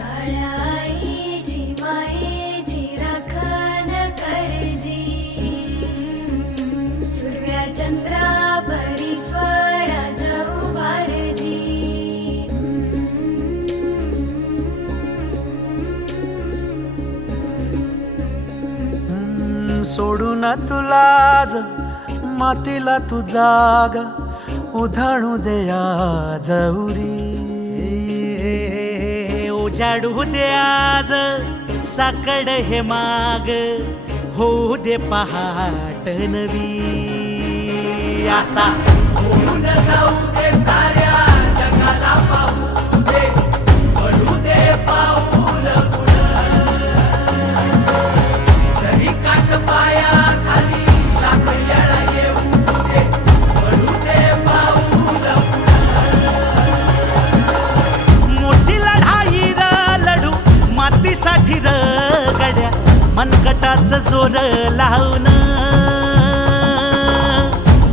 काळ्या आईची मायेची राखण करजी, सूर्या चंद्रा परीश्वरा जाऊ बारजी. सोडून तुला आज मातीला तू जाग उधाणू दे आज उरी. उजाडू दे आज साकड हे माग, होऊ दे पहाट नवी. आता होऊन जाऊ दे साऱ्या जगाला पाहू दे, पडू दे पाऊल पुढं. जरी काट पाया खाली लाख येळा येऊ दे, पडू दे पाऊल पुढं. मोठी लढाई र लढू मातीसाठी र गड्या, मनगटाच जोर लावून.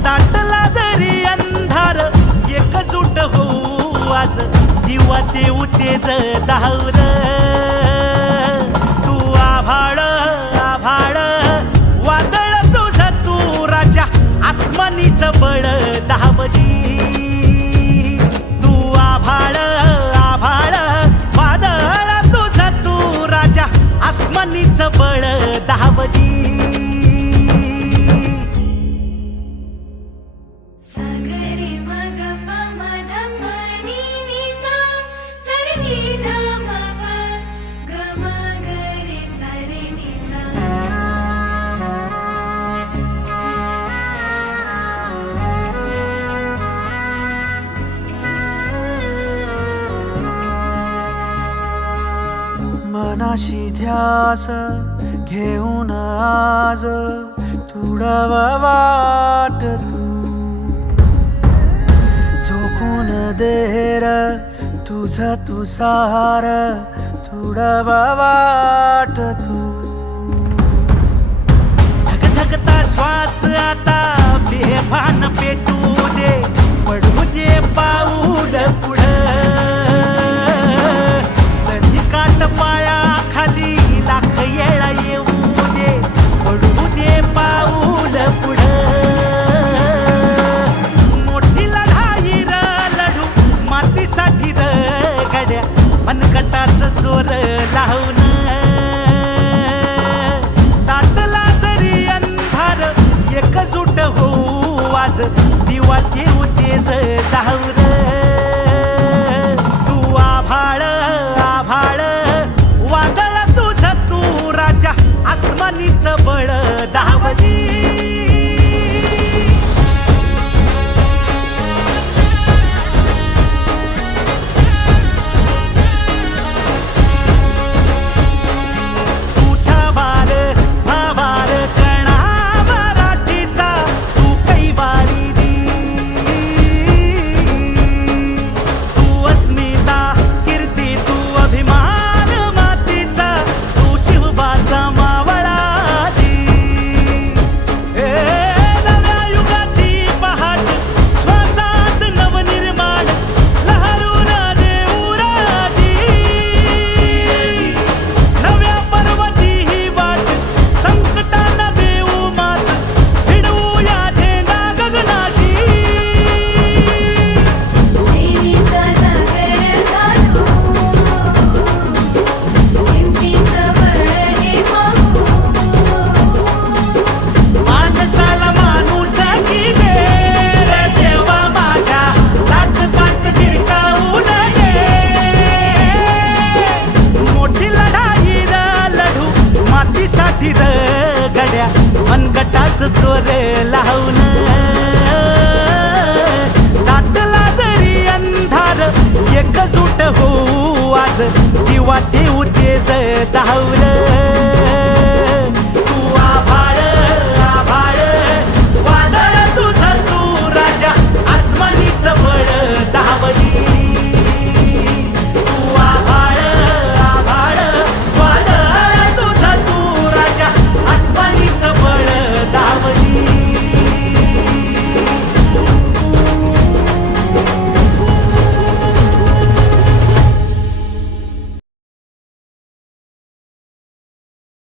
दाटला जरी अंधार एकजूट होऊ आज, दिवा देऊ तेज धावर. तू आभाळ आभाळ वादळ तुझ तू राजा, आसमानीच बळ दावजी. तू आभाळ आभाळ वादळ तुझ तू राजा, आसमानीच बळ दावजी. सागरे मग पम धम नी नी सा, सरनी धम प ग म ग रे सा रे नी सा. मनाशी ध्यास घेऊन आज तुडव वाट तू. झोकून देर तुझ तू सार तुडव वाट तू. धगधगता श्वास आता बेभान पेटू दे, पडू दे पाऊल पुढं. संधी काट पाया खाली लाख येळा येऊ दे, पडू दे पाऊल पुढं. मोठी लढाई र लढू मातीसाठी र गड्या, मनगटाच जोर लावून. दाटला जरी अंधार एकजूट होऊ आज, दिवा देऊ तेज धावर. तू आभाळ आभाळ वादळ तुझ तू राजा, आसमानीच बळ दावजी. तुझा वार भावार कणा मराठीचा, तू कैवारी तू अस्मिता कीर्ती तू अभिमान मातीचा, तू शिवबाचा मावळाजी. नव्या युगाची पहाट श्वासात नवनिर्माण, लहरून देऊ राजी. नव्या पर्वाची ही वाट संकटांना देऊ मात, भिडवूया झेंडा गगनाशी. देवीचा जागर काढू, हिमतीचं बळ हे पाहू. माणसाला माणूस की दे रे देवा माझ्या, जात पात फिरकावू नये. मोठी लढाई र लढू मातीसाठी र गड्या, मनगटाच जोर लावून. दाटला जरी अंधार एकजूट होऊ आज, दिवा देऊ तेज धावलं.